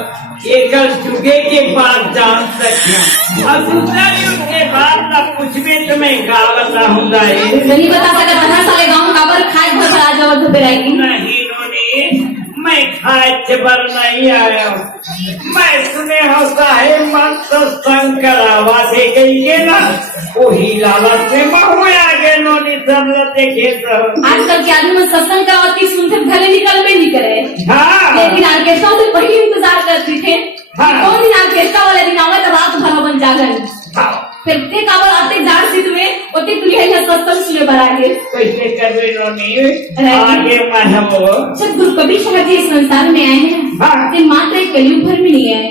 जुगे के बाद जान सकिया और दूसरा युग के बाद न कुछ भी तुम्हें गावता होगा नहीं बता सकता हर साले गांव का पर खाए भर आ जाओ तो रहेगी नहीं नोनी मैं खाए चबर नहीं आया मैं सुने हो साहेब मन तो शंकर आवाज गई है ना वही लालच में बहु आगे नोनी सब देखे तो आजकल के आदमी सत्संग का अति सुनते भले निकल में नहीं करे लेकिन आर्केस्ट्रा से पहले इंतजार करती थे कौन दिन आर्केस्ट्रा वाले दिन आवे तो रात भर बन जागन फिर ते काबर आते जाड़ सिद्ध में ओते तुली है सत्संग सुने बरागे कैसे करवे नोनी आगे मानव सतगुरु कबीर साहब जी इस संसार में आए हैं ते मात्र एक कलयुग भर में नहीं आए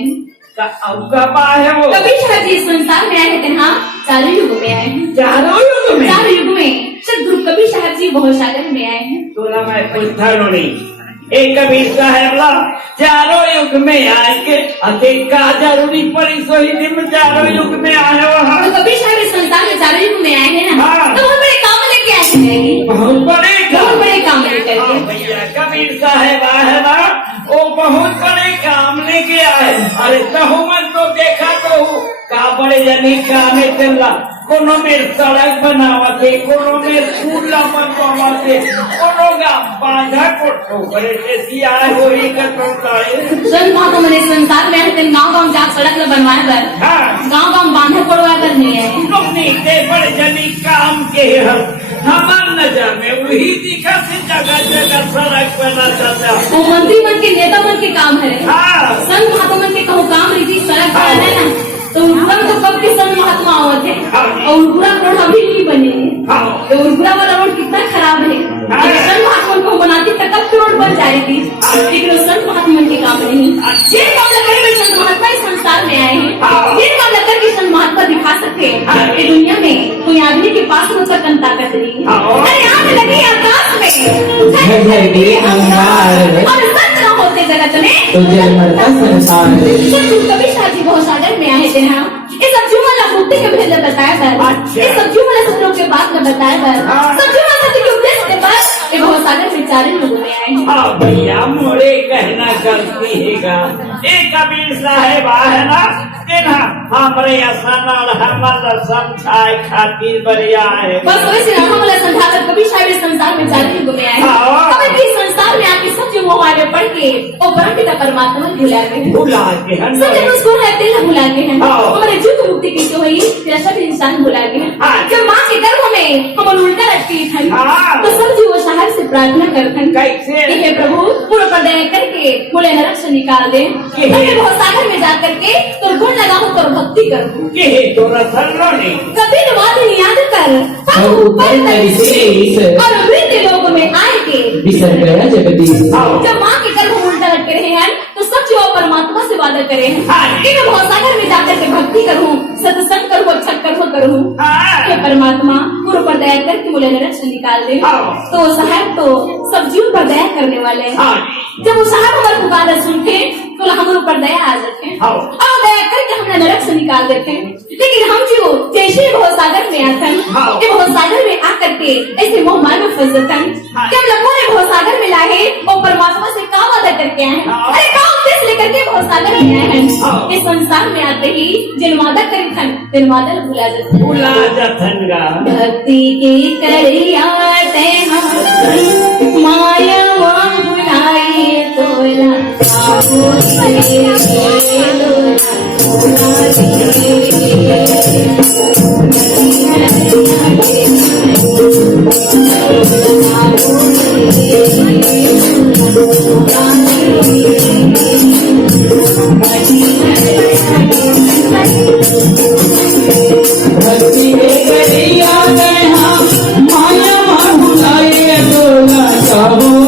कबीर साहब जी इस संसार में आए हैं हाँ चारों युग में आए हैं चारों युग में सतगुरु कबीर साहब जी बहुत सागर में आए हैं तोला मैं पूछता नोनी एक कबीर साहब ला चारों युग में आएंगे अति का जरूरी पड़ी सोई दिन चारों युग में आए वहाँ तो कबीर साहब इस संसार में चारों युग में आए हैं ना तो बहुत बड़े काम लेके आए हैं बहुत बड़े काम लेकर भैया कबीर साहब आए ना वो बहुत बड़े काम लेके आए अरे तहु मन तो देखा तो का बड़े जनी काम चला कोनो में सड़क बनावते कोनो में स्कूल बनवाते कोनो का बांधा को ठोकरे से सिया होई का तो सन महात्मा ने संसार में रहते गांव-गांव जा सड़क ल बनवाए बर गांव-गांव बांधा पड़वा कर नहीं है तुमने ते बड़े जनी काम के हमार नजर में वही दिखा से जगह सड़क बनाता था वो मंत्री मन के नेता मन के काम है सन महात्मा मन के कहूँ काम रीति सड़क बनाना है ना तो उनका तो कब के सन महात्मा होते और उनपुरा रोड अभी नहीं बने तो उनपुरा वाला रोड कितना खराब है सन महात्मा को बनाती तब कब रोड बन जाएगी लेकिन सन महात्मा के काम नहीं जिन काम लकड़ी में सन महात्मा इस संसार में आए हैं जिन काम लकड़ी के सन महात्मा दिखा सकते हैं दुनिया में कोई आदमी के पास उसका कन ताकत नहीं अरे आग लगी आकाश में और सच न होते जगत में तो जन्मता संसार कबीर साहब जी बहुत सागर में आए थे ना इस सब्जियों वाला मुक्ति के भेद बताया था इस सब्जियों वाला सत्रों के बात में बताया था सब्जियों वाला सत्य के उपदेश के बाद ये बहुत सागर में चारे लोगों में आए हैं भैया मोरे कहना करती है एक कबीर साहेब है ना तेना हमारे आसान हमारा समझाए खातिर बढ़िया है बस वैसे हम वाला संसार कबीर साहब इस संसार में चारे लोगों में आए हैं कभी भी संसार में आके सत्य मोह वाले पढ़ के और परमपिता परमात्मा भुला के सत्य उसको रहते हैं भुला के हैं हमारे जुग मुक्ति कैसे हुई तेरा सब इंसान भुला के हैं जब माँ के गर्भ में हम उल्टा रखती थी तो सब जीव शहर से प्रार्थना करते हैं कैसे हे प्रभु पूर्ण पर दया करके मुझे नरक से निकाल दे मैं बहुत सागर में जा करके तो गुण लगाऊं तो भक्ति करूं कबीर वादी याद कर ऊपर और वृद्ध लोग में आए के बिसर गया जगदीश जब माँ के गर्भ में उल्टा रख रहे हैं तो सब जीव परमात्मा से वादा करे हैं कि मैं बहुत सागर में जाकर के भक्ति करूं सत्संग करूं अच्छा करूं हे परमात्मा पूर्ण पर दया करके मुझे नरक से निकाल दे तो साहब तो सब जीव पर दया करने वाले हैं जब वो साहब हमारे पुकारा सुनते तो हम ऊपर दया आ जाते हैं और दया करके हमें नरक से निकाल देते हैं लेकिन हम जो जैसे बहुत सागर में आते हैं ये बहुत सागर में आकर के ऐसे मोह मार में फंस जाते हैं जब लोगों ने बहुत सागर में लाए और परमात्मा से काम अदा करके आए अरे काम उद्देश्य लेकर के बहुत सागर में आए हैं इस संसार में आते ही जन्मादा करीखन जन्मादा भुला जाते भक्ति की करियाते हम माया भुलाए तोला भक्ति के करिया गए हाँ माया माँ भुलाए डोला कहो